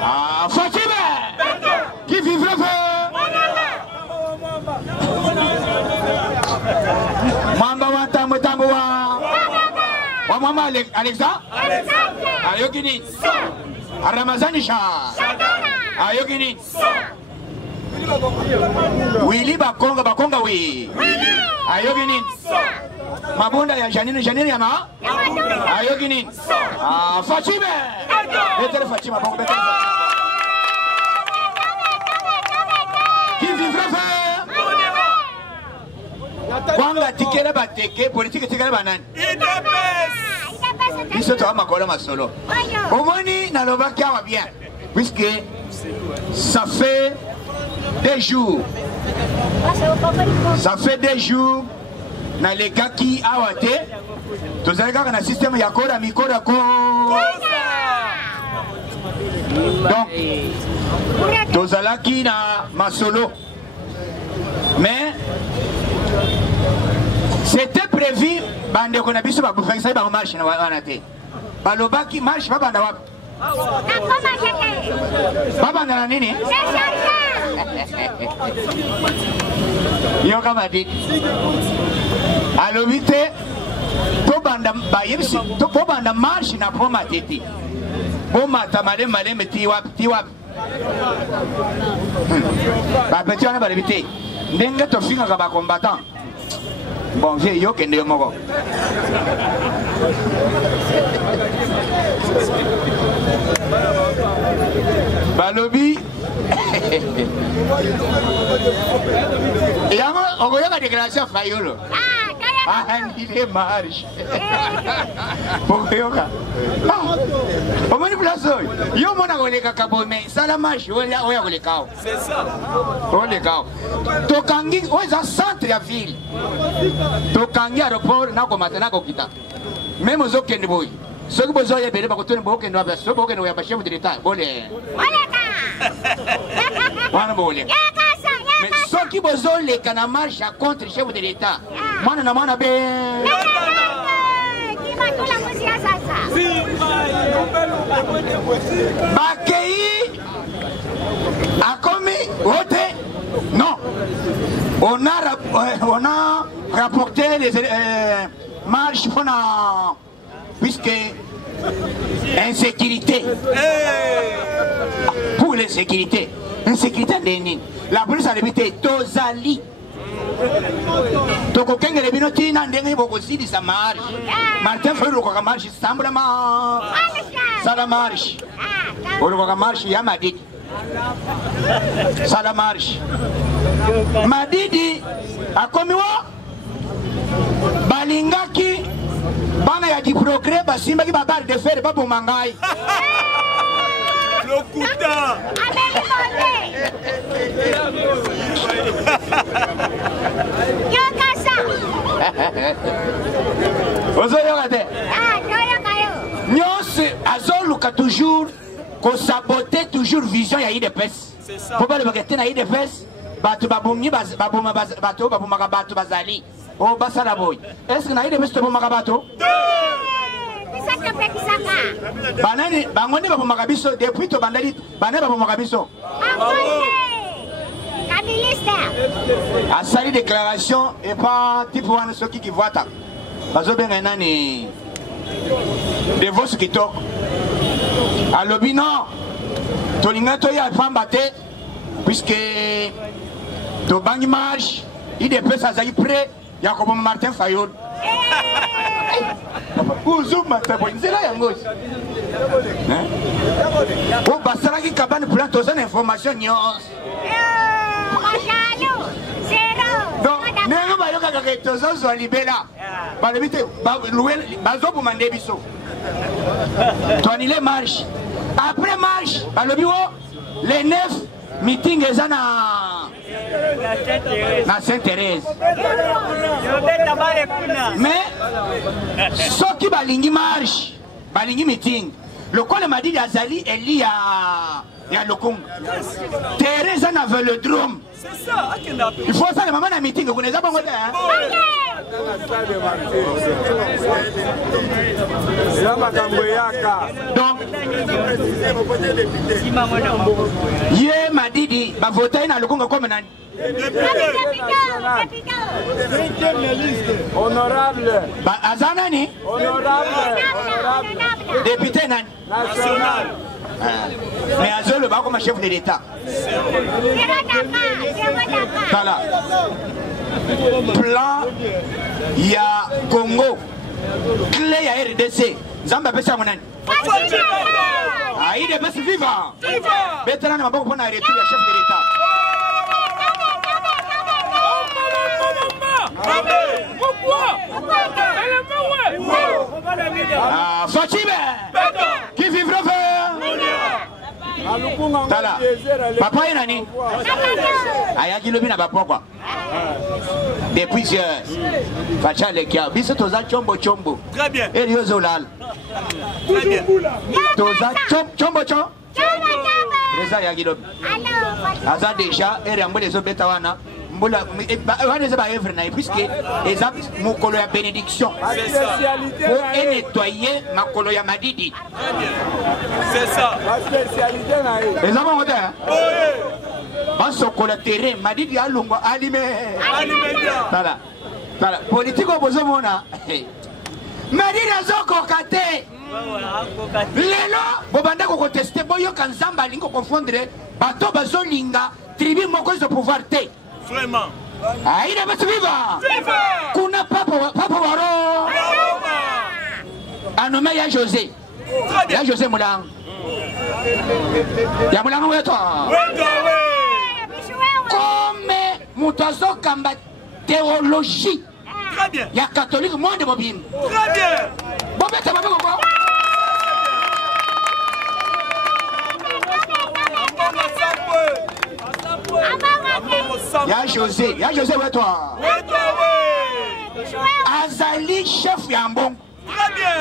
Ah, Fatima! Qui vivra Mamba wa tambo tambo wa mama Alexa? Ayogini? Ramazani Shah? Ayogini? Willy Bakonga oui. Ayogini? Mabunda ya Janine ya ma? Ayogini? Ah, Fatima! Better Fatima, better Fatima. Qui vivra Kwanga tikere bateke politique tikere banani. Biso to amakola masolo. Omoni na lobaki awa bien puisque ça fait 2 jours. Ça fait 2 jours na les gars qui awate. Tous les gars na système ya kola mikora ko. Donc tous les qui na masolo. Mais c'était prévu, bande qu'on a vu sur la bouffe, ça va marcher, on a été. Baloba qui marche, pas bande wap. Pas bande la nini. Yoga m'a dit. Alors vite, to bande bayemsi, to bande marche na poma tete. Boma tamale male meti wap. Ba petit on a ba vite. Ndenga to finga ba combattant. Bon vieux yo kende moko. Balobi. Yango okoyoka déclaration fayolo. Ah, il est marche. Okoyoka. Omoni place yo mona koleka kabome sala marche oya koleka. C'est ça. Koleka. Tokangi oza centre ya ville. Tokangi aéroport na ko matana ko kita. Même aux okende boy. Ce que vous avez besoin de vous que nous avons ce que nous avons chef de l'État. Bolé. Voilà bolé. Mais ce qui vous ont les canamages contre le chef de l'État. Moi, je n'ai pas Bakei a commis voté. Non. On a rapporté les marches puisque insécurité. Pour l'insécurité. Insécurité d'ennemi. La police a débuté Tozali. Toko kenge le binoti na ndenge bokosi di sa marche. Martin Fayulu kwa marche samblement. Sala marche. Olo kwa marche ya Madidi. Sala marche. Madidi akomiwa balingaki bana ya di progrès basimba ki babar de fer babo mangai. Lokuta. Azoluka toujours qu'on sabotait toujours vision ya IDPS. Faut pas le regarder na IDPS. Batu babumni batu babumaka batu bazali. Oh basala boy. Est-ce que na IDPS to babumaka batu? Banani bangoni babumaka biso depuis to bandali banani babumaka biso. A sali déclaration et pas type one ceux qui voient ta. Bazo benga nani de vos qui tok. A lobino tolinga to ya pambate puisque to bangi marche il est prêt à aller prêt Yakobo Martin Fayulu. Ouzou Martin Fayulu c'est là yango. Oh basara ki kabane plan to zone information nyos. Donc, nous avons libéra. Marche. Après marche, les 9 meetings na Sainte-Thérèse. Mais ceux qui balingi marche, balingi meeting, le col m'a dit Azali est lié à Lokong. Thérèse en avait le drôme. C'est ça. Il faut ça, les mamans dans le meeting. Vous connaissez pas Donc, Yé Madidi, va voter dans le Congo comme un honorable. Azanani? Honorable. Député Nani? National. Mais Azol le bas comme chef de l'État. Voilà. Plan, il y a Congo. Clé, il y a RDC. Zamba Pessa Monani. Ah, il est best vivant. Bétran n'a pas pour un retour le chef de l'État. Ah, Fatime qui vivra Tala, papa est nani? Aya dit le bien à papa quoi. Depuis Facha le kia, biso toza chombo chombo. Très bien. Et Yozolal. Très bien. Toza chombo chombo. Reza ya gilobi. Aza déjà et rambo les obeta wana. Mbula wana zaba evre na puisque ezab mukolo ya bénédiction. Pour nettoyer makolo ya Madidi. C'est ça. La spécialité na ye. Les hommes ont dit on se colle terrain, Madidi a lungo allumé. Voilà. Voilà. Politique au besoin mona. Madidi a zoko kate. Lelo bobanda ko contester boyo kanzamba lingo confondre bato bazo linga tribu moko zo pouvoir te. Vraiment. Aïda batu viva. Kuna papa waro. Anome ya José. Ya José Moulang. Ya Moulang weto. Comme mutazo kamba théologie. Très bien. Ya catholique monde bobine. Très bien. Bobeta babeko ko. Ya José weto. Azali chef ya mbong. Très bien.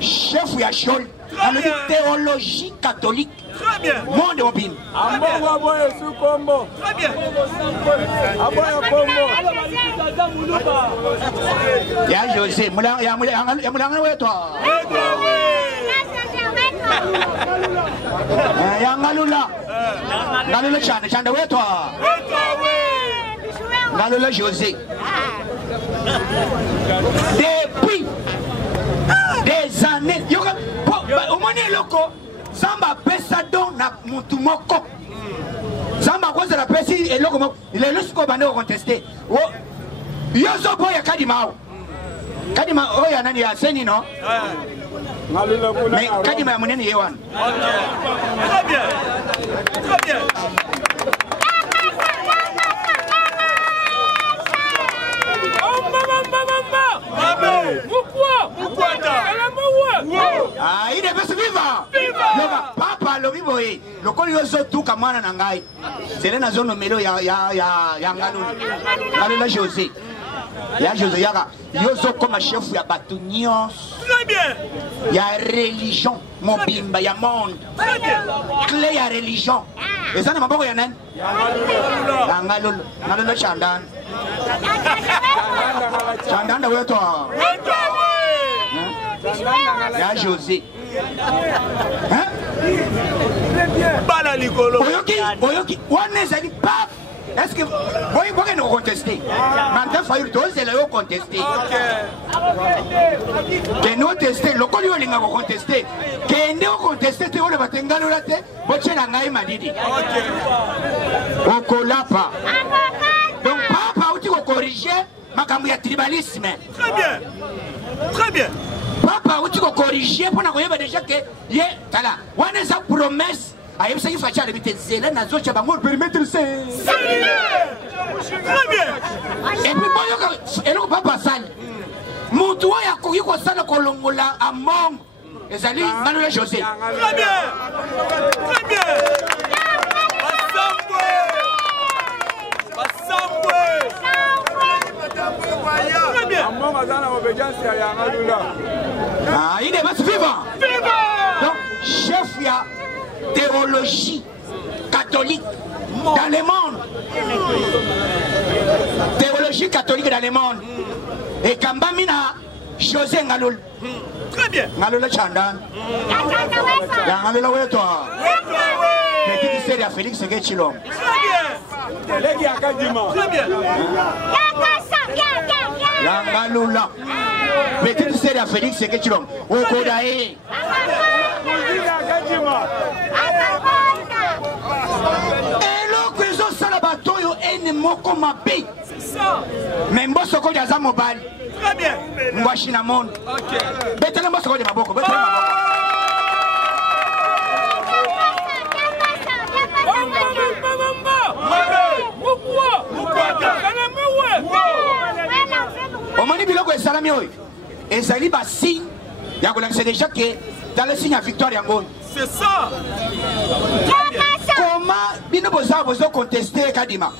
Chef ya Chol. Dans le théologie catholique. Très bien. Monde bobine. Ambongo aboye su kombo. Très bien. Aboye kombo. Ya José Moulang ya Moulang weto. Ya Ngalula. Ngalula chanda weto. Ngalula José. Depuis des années, au moins loko, Zamba pesa don na mutu moko. Zamba kwa la pesi et loko moko. Il est juste qu'on va contester. Yozo boya kadima. Kadima oya nani ya seni no? Mais kadima ya muneni yewan. Très bien. Très bien. Ah, il est best vivant. Papa lo vivo e lo koli yoso tu kamana na ngai. C'est na zone melo ya ngalu la José. Ya José yaka yoso comme chef ya batunions. Très bien. Ya religion mobimba ya monde. Très bien. Clé ya religion. Et ça na maboko ya nani? Ya ngalu chandan. Chandan da weto. Ya José. Hein? Bala Nicolo. Oyoki, on est allé pas. Est-ce que vous pouvez nous contester? Maintenant, il faut que nous contester. Que nous tester, le col nous avons contesté. Que nous contester, tu veux le batengalo là, tu es la naïe Madidi. On colla pas. Donc, papa, tu vas corriger ma caméra tribalisme. Très bien. Très bien. Papa, tu vas corriger pour nous dire déjà que ye tala. On est sa promesse. Aïe, ça y fait à l'habiter zéla na zo chabango permettre c'est. Très bien. Et puis bon, et le papa sale. Mon toit ya ko sala kolongola among. Ezali dans le José. Très bien. Très bien. Très bien. Ah, il est pas vivant. Donc, chef ya théologie catholique dans le monde. Théologie catholique dans le monde. Et Kambamina, José Ngaloul. Très bien. Ngaloul Chandan. Ngaloul Weto. Petite série à Félix Segechilom. Très bien. Très bien. Ngaloula. Petite série à Félix Segechilom. Okodae. Moko mapi. C'est ça. Mais mboso ko jaza mobile. Très bien. Mwashi na monde. OK. Betele mboso ko de maboko, betele maboko. Omoni biloko esalami oyo. Ezali ba signe ya kolakisa déjà que dans le signe à victoire yango. C'est ça. Comment bino boza contester Kadima?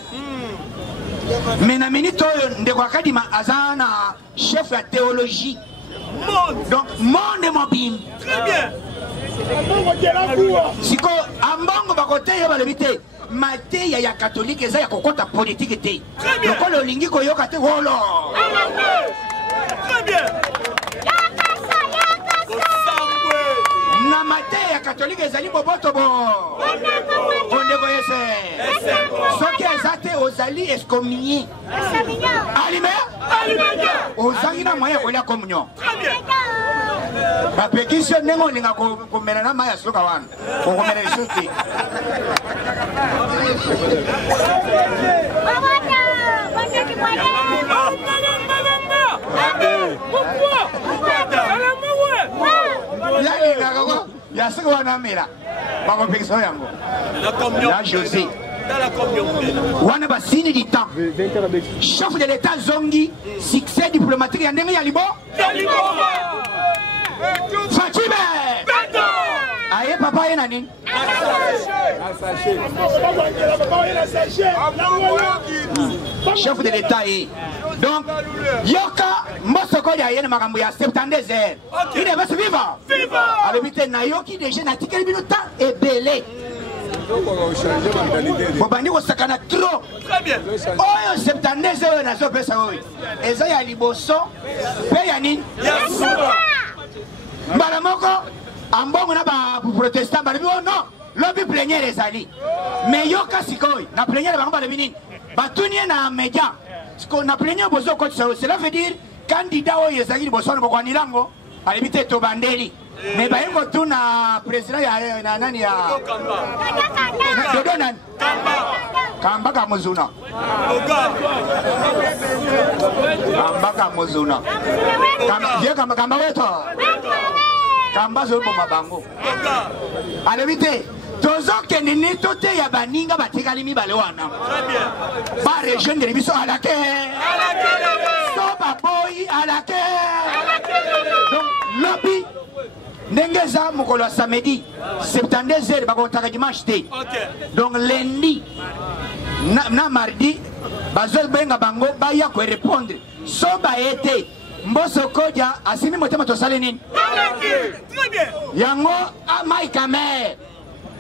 Mais na minute ndeko Kadima azana chef de théologie. Donc monde mobile. Très bien. Siko ambongo bakote yo balebite mate ya catholique eza ya kokota politique te. Donc le lingi ko yoka te wolo. Très bien. Na mate ya catholique ezali boboto bo. Ondeko yese. Soki ezate ozali excommunié. Alime? Ozangi na moyen kolia communion. Très bien. Ba pétition nengo ninga ko mena na maya soka wana. Ko mena suti. Ya se wana mira. Ba ko pétition yango. La communion. La José. Dans la communion. Wana ba signe du temps. Chef de l'État zongi succès diplomatique ya ndenge ya libo. Fatime. Aye papa ye nani? Chef de l'État est. Donc, Yoka, Mosoko ya yene makambo ya 72 heures. Il est vivant. Vivant. Alors, vite, Nayoki déjà n'a tiqué le temps et belé. Bobandi ko sakana trop. Très bien. Oyo 72 heures na zo pesa oyo. Eza ya liboso, pe ya nini? Yasuba. Mbala moko ambongo na ba protestant ba oh non lobby plénière ezali mais yoka sikoi na plénière bango ba nini batunie na média siko na plénière bozo ko cela veut dire candidat oyo ezali boso na kwa nilango alibite to bandeli mais ba yengo tuna président ya na nani ya Dodo nan Kamba Kamuzuna Kamba Kamuzuna Kamba weto Kamba zo bo mabango alebite tozo kenene tote ya baninga batikali mibale wana ba région de biso alake so ba boy alake donc lobby ndengeza mukolo samedi 72 heures bakotaka dimanche te donc lundi na mardi bazo benga bango baya ko répondre so ba été mboso koja asimi motema to sale nini très bien yango a Mike Amer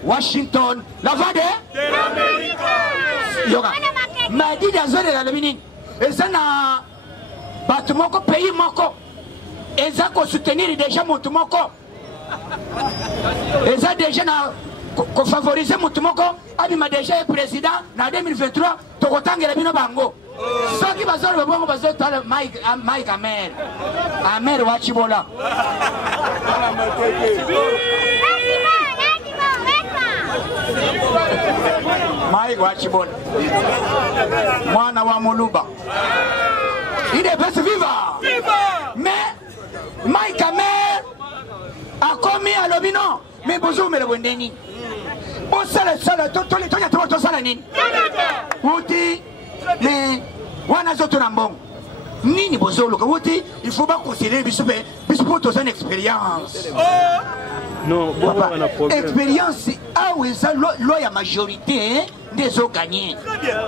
Washington la voix de l'Amérique yoga mardi da zone la mini ezana batumoko pays moko ezako soutenir déjà motumoko et ça déjà qu'on favorise Moutoumoko, Abima déjà est président en 2023, Tokotangela Bino Bango. Ceux qui basent le bon basent Mike Amer. Amer Wachibola. Mike Wachibola. Mwana wa Moluba. Il est best vivant. Mais Mike Amer a commis à l'obino, mais bonjour, mais le bon déni. On sale, tout ça, Outi, mais, wana zoto nambong. Nini bozolo, outi, il faut pas considérer bisoupe, bisoupe tous une expérience. Non, bon, papa, on a problème. expérience, ah oui, ça, la majorité, des eaux gagnées. Très bien.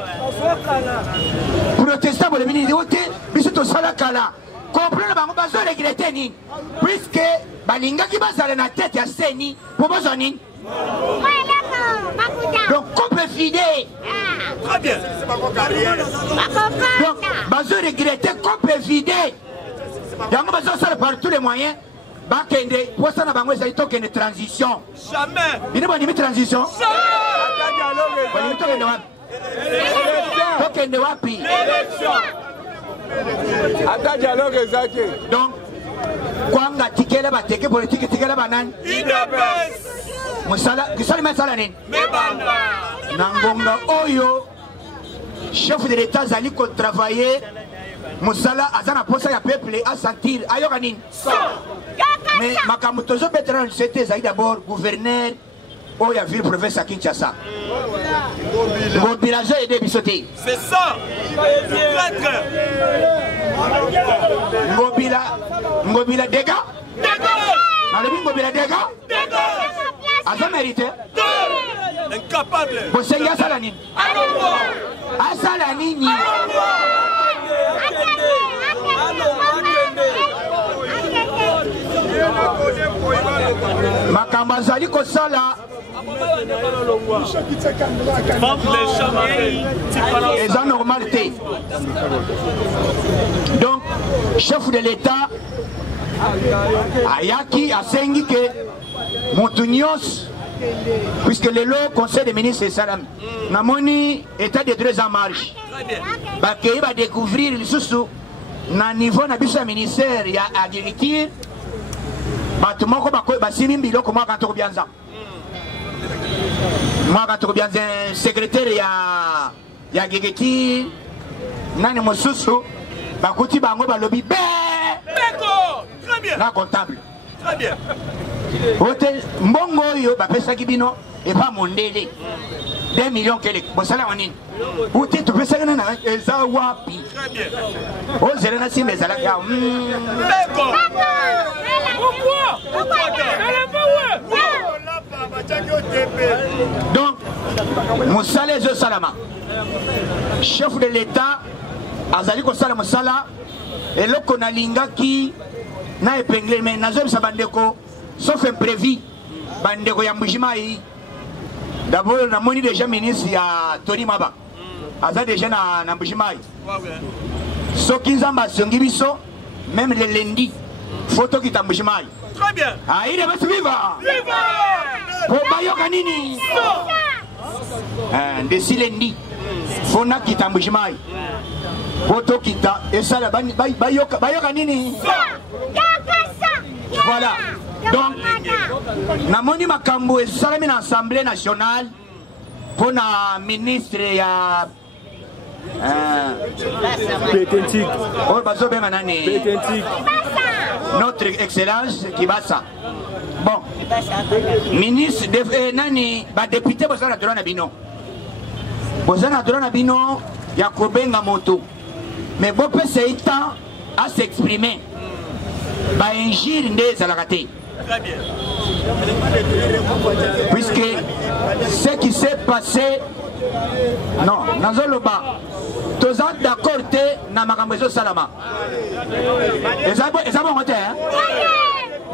Protestant pour le ministre, outi, bisoupe tous la kala. Comprendre bango bazo regretter ni puisque balinga ki bazala na tête ya seni pour besoin ni donc couple fidèle Très bien. donc bazo regretter couple fidèle yango bazosala par tous les moyens bakende posana bango ezali tokende transition Jamais. bino bandimi transition bandimi tokende wapi tokende wapi ata dialogue ezaki donc kwanga tikela bateke politique tikela banani musala kisali masala nini na ngonga oyo chef de l'état zali ko travailler musala azana posa ya peuple a sentir ayoka nini mais makambo tozo betera c'était zali d'abord gouverneur oyo ya ville province à Kinshasa mobilisation et débisoté C'est ça. Traître. Ngobila dégâts. Ngobila dégâts. Asa mérité. Incapable. Bosengi asala nini? Asala nini? Makamba zali kosala et ça normalité. Donc, chef de l'État Ayaki a sengi que Montunios, puisque le conseil des ministres est salam, Namoni état de droit en marche. Il va découvrir le sous na niveau na biso ministère ya agriculture. Batumoko basimi biloko moi quand bianza. Moi quand bianza secrétaire ya agriculture nani mosusu bakuti bango balobi be. Très bien. La comptable. Très bien. Hôtel Mbongo yo bapesa kibino et pas mondele. 2 millions kele. Bosala wanini. Hôtel tu pesa kana na eza wapi. Très bien. O zela na simbe zala ya. D'accord. Donc Moussala zo salama. Chef de l'État azali ko sala Moussala et le konalinga qui na épinglé mais nazo sabandeko sauf imprévu bandeko ya Mbujimai. D'abord na moni déjà ministre ya Tony Maba. Aza déjà na Mbujimai. Soki nzamba songi biso même le lundi photo qui Mbujimai. Très bien. Ah il est viva. Viva! Pour bayoka nini? Desi lundi. Fona qui Mbujimai. Photo kita et ça la bayoka nini? Voilà. Donc, namoni makambo et salami na Assemblée nationale pour na ministre ya pétentique oh bazo benga nani pétentique notre excellence Kibasa. Bon. Ministre de nani ba député bozana droit na bino. Bozana droit na bino ya kobenga moto. Mais bon peut c'est temps à s'exprimer. Ba injire nde zalaka te. Très bien. Puisque ce qui s'est passé, non, Nazoloba, tous êtes d'accord na makambo salama. Et ça bon côté, hein?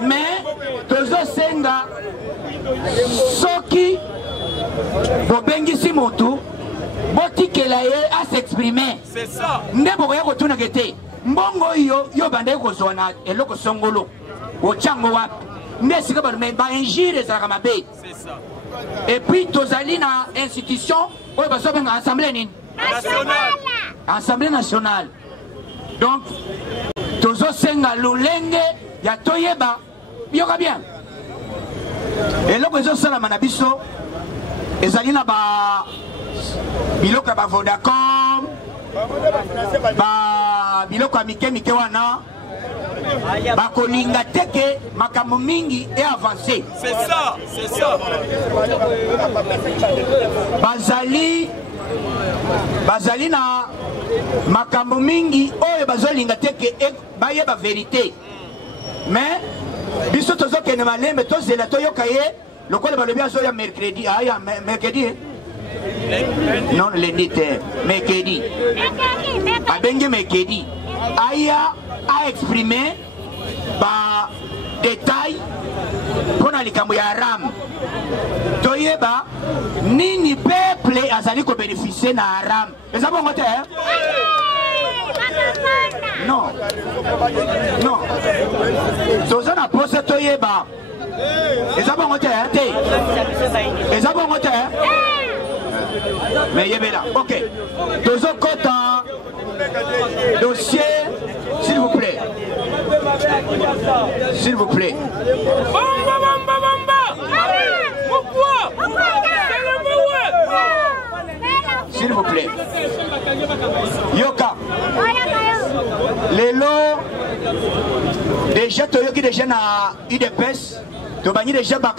Mais tous senga soki bobengi simotu botikela ye à s'exprimer. C'est ça. Nde bokoya kotuna kete. Mbongo yo bande ko zona eloko songolo. Ochango wapi? C'est ça. Et puis, tozali na institution, Assemblée nationale. Assemblée nationale. Donc, tozo senga lolenge ya toyeba, yoka bien. Et là, ils ont ça la manabiso, ezali na ba biloko ba Vodacom, ba biloko mike wana. Bakolinga teke makambo mingi et avancé. C'est ça, c'est ça. Bazali na makambo mingi oyo bazolinga teke baye ba vérité. Mais biso tozo kene malembe tozela toyoka ye lokola balobi azo ya mercredi aya mercredi. Non lundi te mercredi. Abenge mercredi. Aya a exprimé par détail pour la likambo ya Aram. Toyeba nini peuple azali ko bénéficier na Aram. Les avons noté hein? Non. Non. Toza na pose toyeba. Eza bon côté hein? Eza bon côté hein? Mais yebela. OK. Tozo kota dossier s'il vous plaît. S'il vous plaît. S'il vous plaît. Yoka. Les lots déjà toyoki déjà na UDPS. To bani déjà ba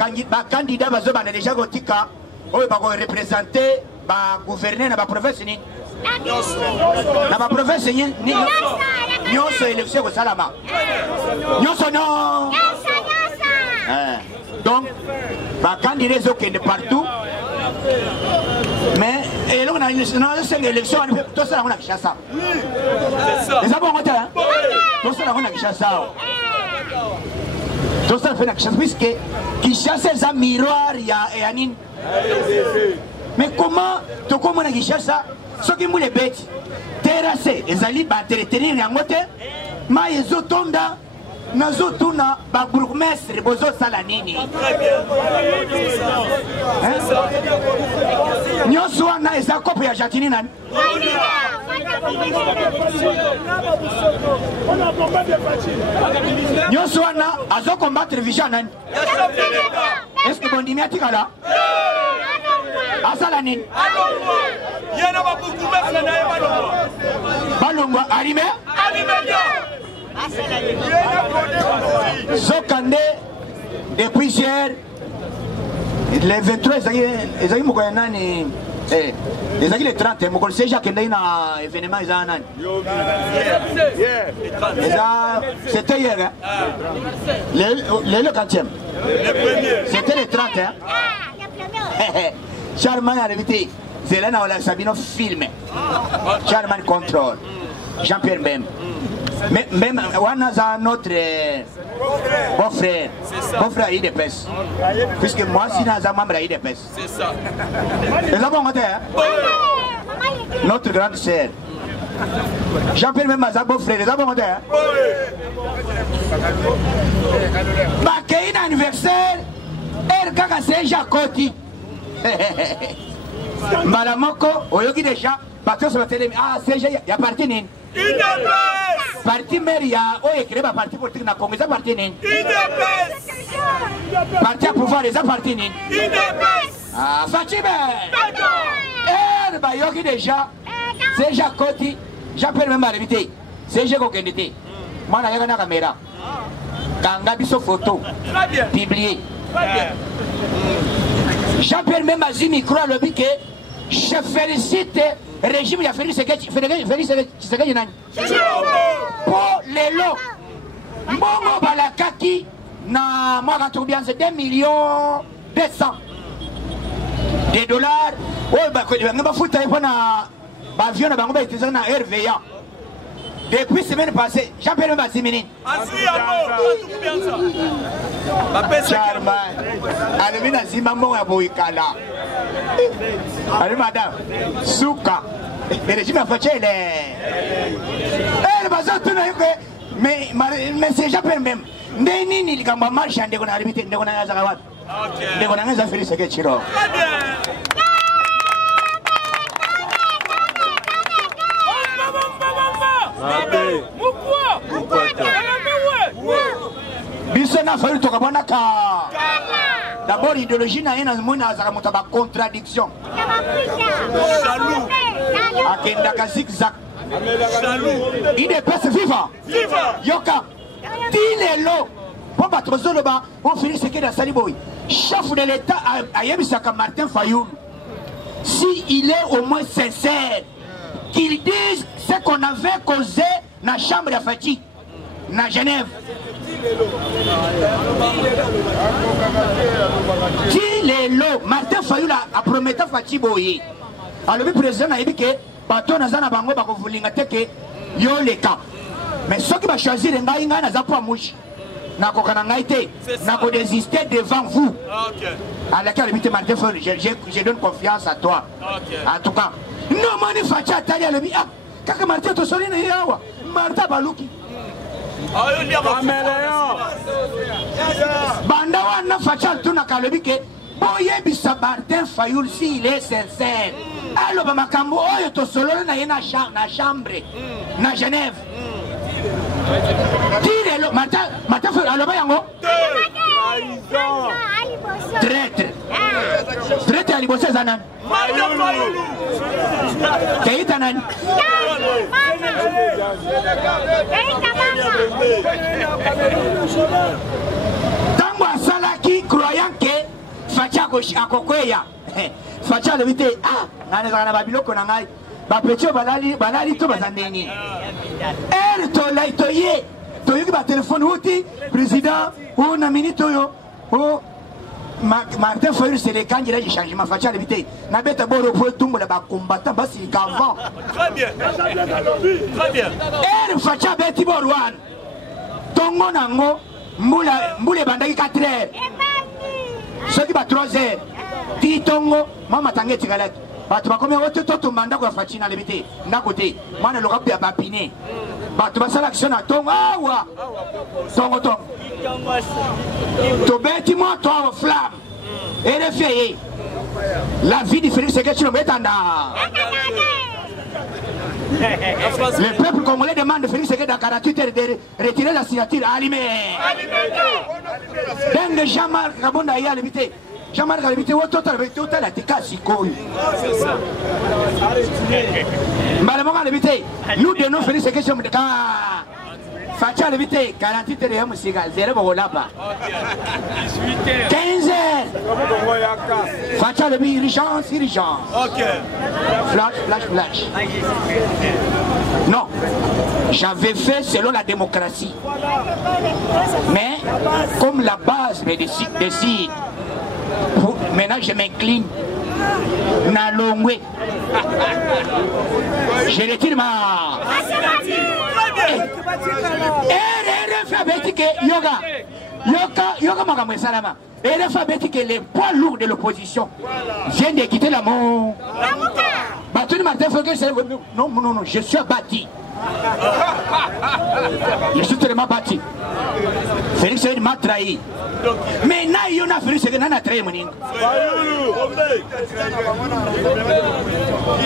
candidat bazo bana déjà gotika. Oyo ba représenter ba gouverner na ba province ni. Na ba province ni nyonso élection ko salama. Nyonso non. Donc ba candidat zo kende partout. Mais et là on a une élection tout ça on a Kinshasa. C'est ça bon côté hein? Tout ça on a Kinshasa. Tout ça fait na Kinshasa puisque Kinshasa c'est un miroir et anine. Mais comment to comment na Kinshasa ce qui moule bête terrassé ezali ba tenir yango te ma ezotonda nazotuna ba bourgmestre bozo sala nini nyonso wana eza kopo ya jatini nani nyonso wana azo combattre vision nani est-ce que bondimi atikala asala nini Yana ba bourgmestre na balongwa arime Zokande depuis hier les 23 ezaki moko ya nani ezaki le 30 moko c'est Jacques ndai na événement eza nani c'était hier hein? Le 40e c'était le 30 hein? Charman a invité Zelena Ola Sabino filmé Charman contrôle Jean-Pierre même même Wanaza notre beau-frère IDPS puisque moi si Naza membre IDPS c'est ça et là bon notre grande sœur Jean-Pierre même Naza beau-frère les bon bah qu'il anniversaire elle kaka c'est Jacoti Malamoko oyoki déjà bateau sur la télé ah c'est ya parti nini parti maire ya oye créé ba parti politique na Congo ça parti nini parti à pouvoir les parti nini ah Fatime eh ba yoki déjà c'est Jacoti j'appelle même à l'invité c'est Jego Kendete moi na yaka na caméra kanga biso photo publié Jean-Pierre même a dit micro à l'objet que je félicite le régime, il a félicité nani pour les lots. Mbongo balakaki na moi quand bien c'est 2 millions 200 de dollars. Oh bah quoi, il va foutre na avion na bango ba utiliser na RVA. Depuis semaine passée, Jean-Pierre m'a dit mini. Charma. Allez mina zimambo ya boikala. Allez madame. Souka. Le régime a fait les. Eh le bazar tout mais c'est Jean-Pierre même. Ndeni ni kama marche ndeko na arbitre ndeko na ngaza wapi. Ndeko na ngaza Félix Sekechiro. Bisona fallu to kabona ka. D'abord idéologie na yena mona za moto ba contradiction. Jaloux. Akenda ka zigzag. Jaloux. Il est pas vivant. Vivant. Yoka. Dilelo. Pour battre Zoloba, on finit ce qu'il a saliboy. Chef de l'État a Yebisaka Martin Fayoum. Si il est au moins sincère, qu'il dise ce qu'on avait causé dans la chambre de Fatih, dans Genève. Dilelo. Martin Fayoum a promis Fatih Boye. Alors le président a dit que bateau nazana bango bako vulinga teke yo le cas. Mais ceux qui va choisir ngai ngai naza pas mouche. Nako kana ngai te, nako désister devant vous. OK. À laquelle le Martin Fayoum je donne confiance à toi. OK. En tout cas, non mani facha tali le bi kaka Martin to solina yawa Martin baluki banda wana Fachal tuna kalobike boye bisa Martin Fayulu si il est sincère aloba makambo oyo to solona na yena na chambre na Genève tire lo Martin Fayulu aloba yango traître alibosa zanan Keita nani tango asalaki croyant que Facha akokweya Facha le vite nana babiloko na ngai bapetio balali to bazandeni to laitoye toyoki ba téléphone wuti président ou na minute oyo o Martin Fayulu c'est le candidat du changement Facha le vite na beta boro pour tumbo la ba combattant basi avant très bien Facha beti borwan tongo nango mbule bandaki 4 heures soki ba 3 heures titongo mama tangeti galaki bato bakomi oto totomba ndako ya Fachi na lebite ndako te mwana lokapu ya bapine bato basala action na tongo awa tongo tobeti mwa to awa flamme RFI la vie du Félix Tshisekedi Tshilombo etanda le peuple congolais demande de Félix Tshisekedi à 48 heures de retirer la signature allumée Denge Jean-Marc Kabonda ya lebite Jean-Marc Kabonda wo total la tika sikoyo Mbalamonga lebite nous donnons Félix Tshisekedi Tshilombo Facha lebite 48 heures ya musiga zero bolaba 15 heures Facha lebi urgence OK flash non j'avais fait selon la démocratie mais comme la base me décide maintenant je m'incline na longwe je retire ma yoga makambo esalama alphabétique les poids lourds de l'opposition viennent de quitter la mort Batuni Martin Fayulu non je suis abattu je suis tellement battu Félix Tshisekedi m'a trahi mais na yona Félix Tshisekedi nana trahi moninga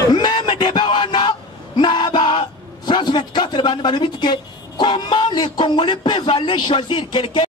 même débat wana na ba France 24 comment les Congolais peuvent aller choisir quelqu'un